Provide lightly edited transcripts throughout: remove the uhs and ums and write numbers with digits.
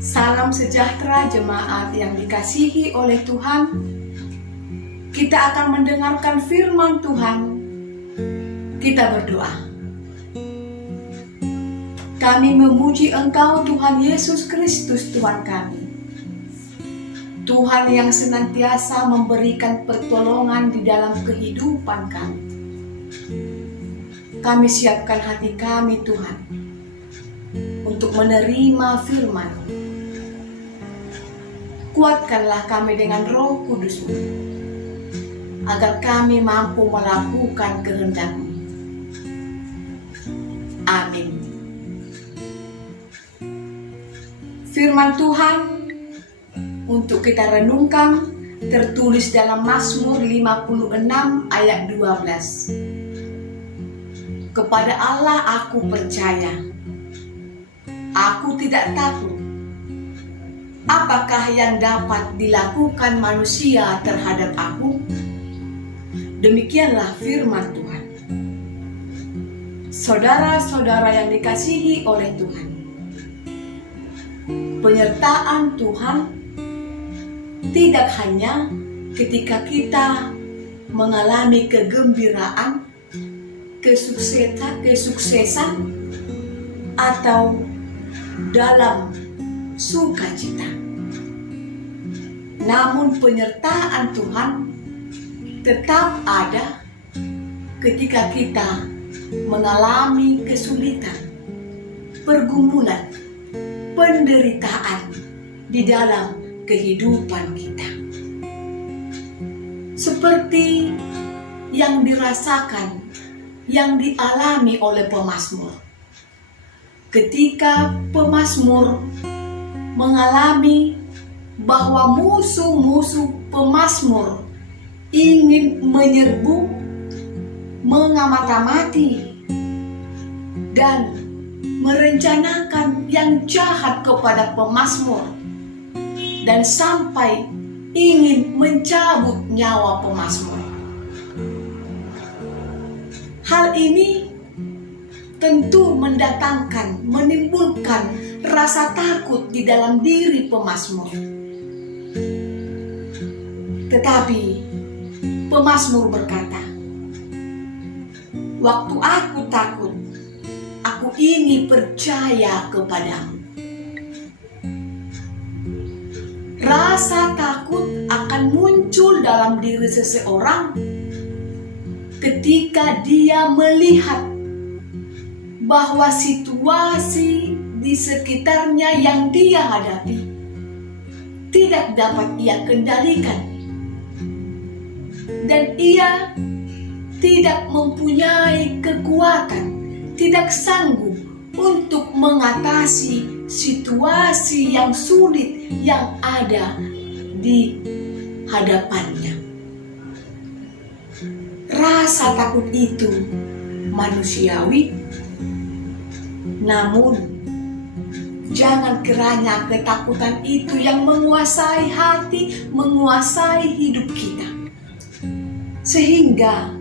Salam sejahtera jemaat yang dikasihi oleh Tuhan. Kita akan mendengarkan firman Tuhan. Kita berdoa. Kami memuji Engkau Tuhan Yesus Kristus Tuhan kami. Tuhan yang senantiasa memberikan pertolongan di dalam kehidupan kami. Kami siapkan hati kami Tuhan untuk menerima firman. Kuatkanlah kami dengan Roh Kudus-Mu, agar kami mampu melakukan kehendak-Mu. Amin. Firman Tuhan untuk kita renungkan tertulis dalam Mazmur 56 ayat 12. Kepada Allah aku percaya, aku tidak takut. Apakah yang dapat dilakukan manusia terhadap aku? Demikianlah firman Tuhan. Saudara-saudara yang dikasihi oleh Tuhan, penyertaan Tuhan tidak hanya ketika kita mengalami kegembiraan, kesuksesan, atau dalam sukacita. Namun penyertaan Tuhan tetap ada ketika kita mengalami kesulitan, pergumulan, penderitaan di dalam kehidupan kita. Seperti yang dirasakan, yang dialami oleh pemazmur. Ketika pemazmur mengalami bahwa musuh-musuh pemazmur ingin menyerbu, mengamati dan merencanakan yang jahat kepada pemazmur dan sampai ingin mencabut nyawa pemazmur. Hal ini tentu menimbulkan rasa takut di dalam diri pemazmur. Tetapi pemazmur berkata, waktu aku takut, aku ingin percaya kepadamu. Rasa takut akan muncul dalam diri seseorang ketika dia melihat bahwa situasi di sekitarnya yang dia hadapi tidak dapat ia kendalikan, dan ia tidak mempunyai kekuatan, tidak sanggup untuk mengatasi situasi yang sulit yang ada di hadapannya. Rasa takut itu manusiawi, namun jangan kiranya ketakutan itu yang menguasai hati, menguasai hidup kita, sehingga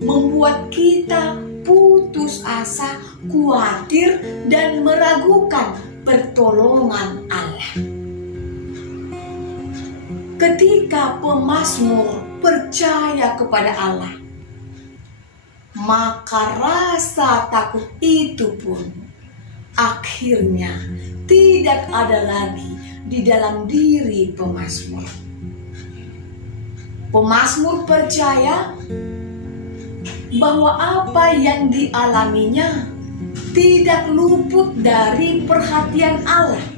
membuat kita putus asa, khawatir, dan meragukan pertolongan Allah. Ketika pemazmur percaya kepada Allah, maka rasa takut itu pun akhirnya tidak ada lagi di dalam diri pemazmur. Pemazmur percaya bahwa apa yang dialaminya tidak luput dari perhatian Allah,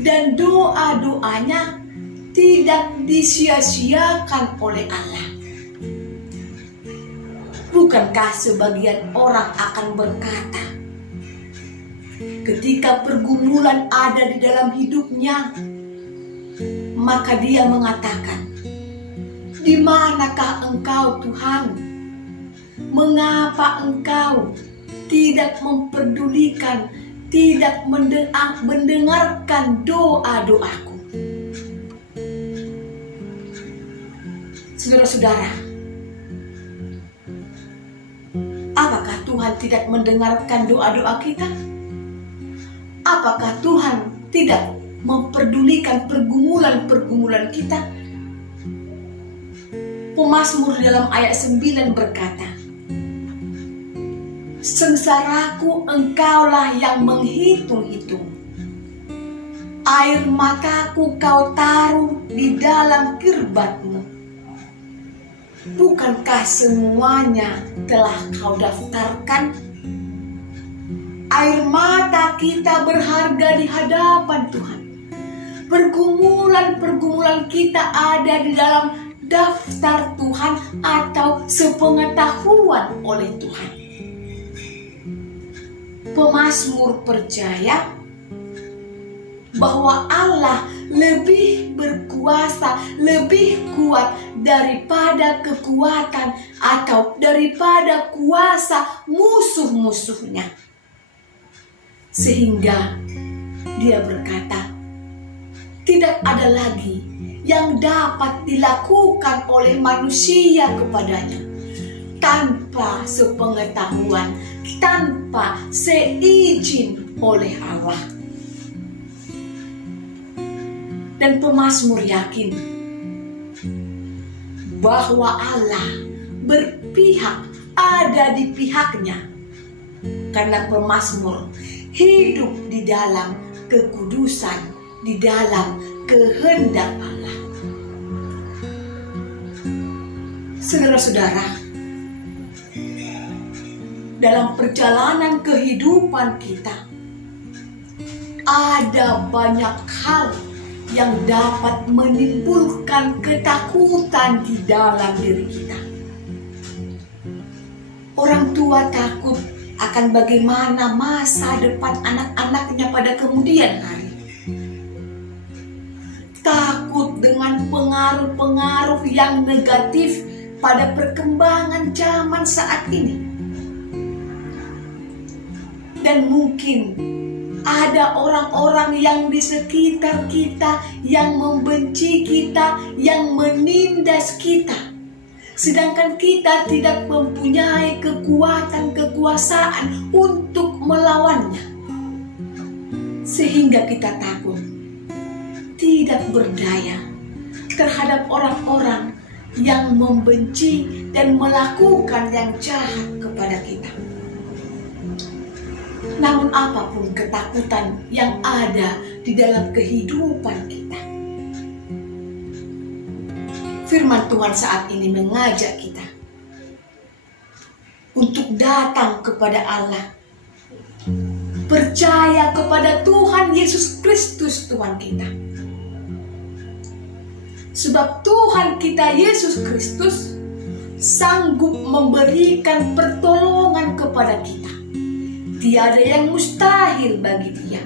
dan doa-doanya tidak disia-siakan oleh Allah. Bukankah sebagian orang akan berkata, ketika pergumulan ada di dalam hidupnya, maka dia mengatakan, di manakah Engkau Tuhan? Mengapa Engkau tidak memperdulikan, tidak mendengarkan doa-doaku? Saudara-saudara, apakah Tuhan tidak mendengarkan doa-doa kita? Apakah Tuhan tidak memperdulikan pergumulan-pergumulan kita. Pemazmur dalam ayat 9 berkata, sengsaraku engkaulah yang menghitung-hitung. Air mataku kau taruh di dalam kirbatmu. Bukankah semuanya telah kau daftarkan? Air mata kita berharga di hadapan Tuhan. Pergumulan-pergumulan kita ada di dalam daftar Tuhan atau sepengetahuan oleh Tuhan. Pemazmur percaya bahwa Allah lebih berkuasa, lebih kuat daripada kekuatan atau daripada kuasa musuh-musuhnya. Sehingga dia berkata, tidak ada lagi yang dapat dilakukan oleh manusia kepadanya tanpa sepengetahuan, tanpa seizin oleh Allah. Dan pemazmur yakin bahwa Allah berpihak, ada di pihaknya, karena pemazmur hidup di dalam kekudusan, di dalam kehendak Allah. Saudara-saudara, dalam perjalanan kehidupan kita ada banyak hal yang dapat menimbulkan ketakutan di dalam diri kita. Orang tua takut akan bagaimana masa depan anak-anaknya pada kemudian hari. Takut dengan pengaruh-pengaruh yang negatif pada perkembangan zaman saat ini. Dan mungkin ada orang-orang yang di sekitar kita yang membenci kita, yang menindas kita. Sedangkan kita tidak mempunyai kekuatan-kekuasaan untuk melawannya. Sehingga kita takut, tidak berdaya terhadap orang-orang yang membenci dan melakukan yang jahat kepada kita. Namun apapun ketakutan yang ada di dalam kehidupan kita, firman Tuhan saat ini mengajak kita untuk datang kepada Allah, percaya kepada Tuhan Yesus Kristus Tuhan kita. Sebab Tuhan kita Yesus Kristus sanggup memberikan pertolongan kepada kita. Tiada yang mustahil bagi Dia.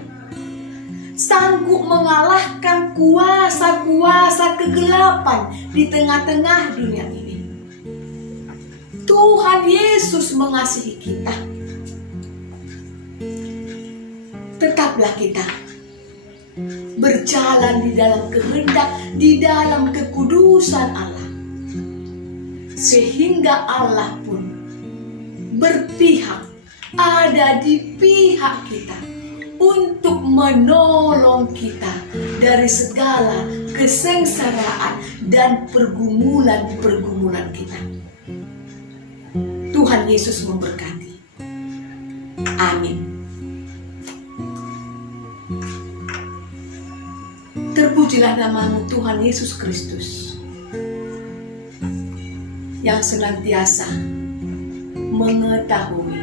Sanggup mengalahkan kuasa-kuasa kegelapan di tengah-tengah dunia ini. Tuhan Yesus mengasihi kita. Tetaplah kita berjalan di dalam kehendak, di dalam kekudusan Allah. Sehingga Allah pun berpihak, ada di pihak kita untuk menolong kita dari segala kesengsaraan dan pergumulan-pergumulan kita. Tuhan Yesus memberkati. Amin. Terpujilah namamu Tuhan Yesus Kristus, yang senantiasa mengetahui,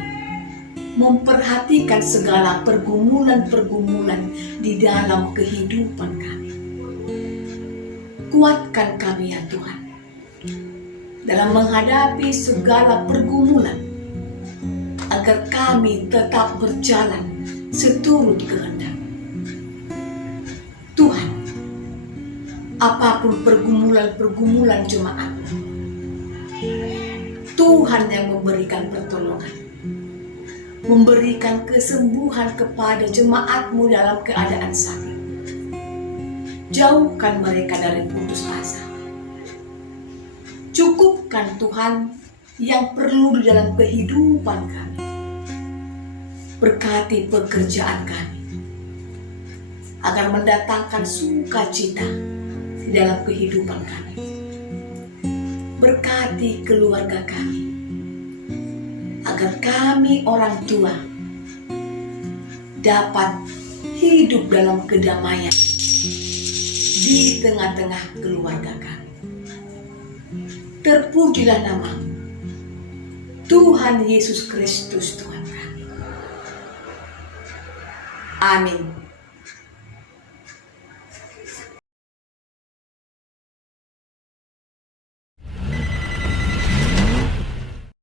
memperhatikan segala pergumulan-pergumulan di dalam kehidupan kami. Kuatkan kami ya Tuhan, dalam menghadapi segala pergumulan, agar kami tetap berjalan seturut kehendak. Tuhan, apapun pergumulan-pergumulan jemaat, Tuhan yang memberikan pertolongan, memberikan kesembuhan kepada jemaat-Mu dalam keadaan sakit. Jauhkan mereka dari putus asa. Cukupkan Tuhan yang perlu di dalam kehidupan kami. Berkati pekerjaan kami. agar mendatangkan sukacita di dalam kehidupan kami. Berkati keluarga kami, agar kami orang tua dapat hidup dalam kedamaian di tengah-tengah keluarga kami. Terpujilah nama-Mu, Tuhan Yesus Kristus Tuhan kami. Amin.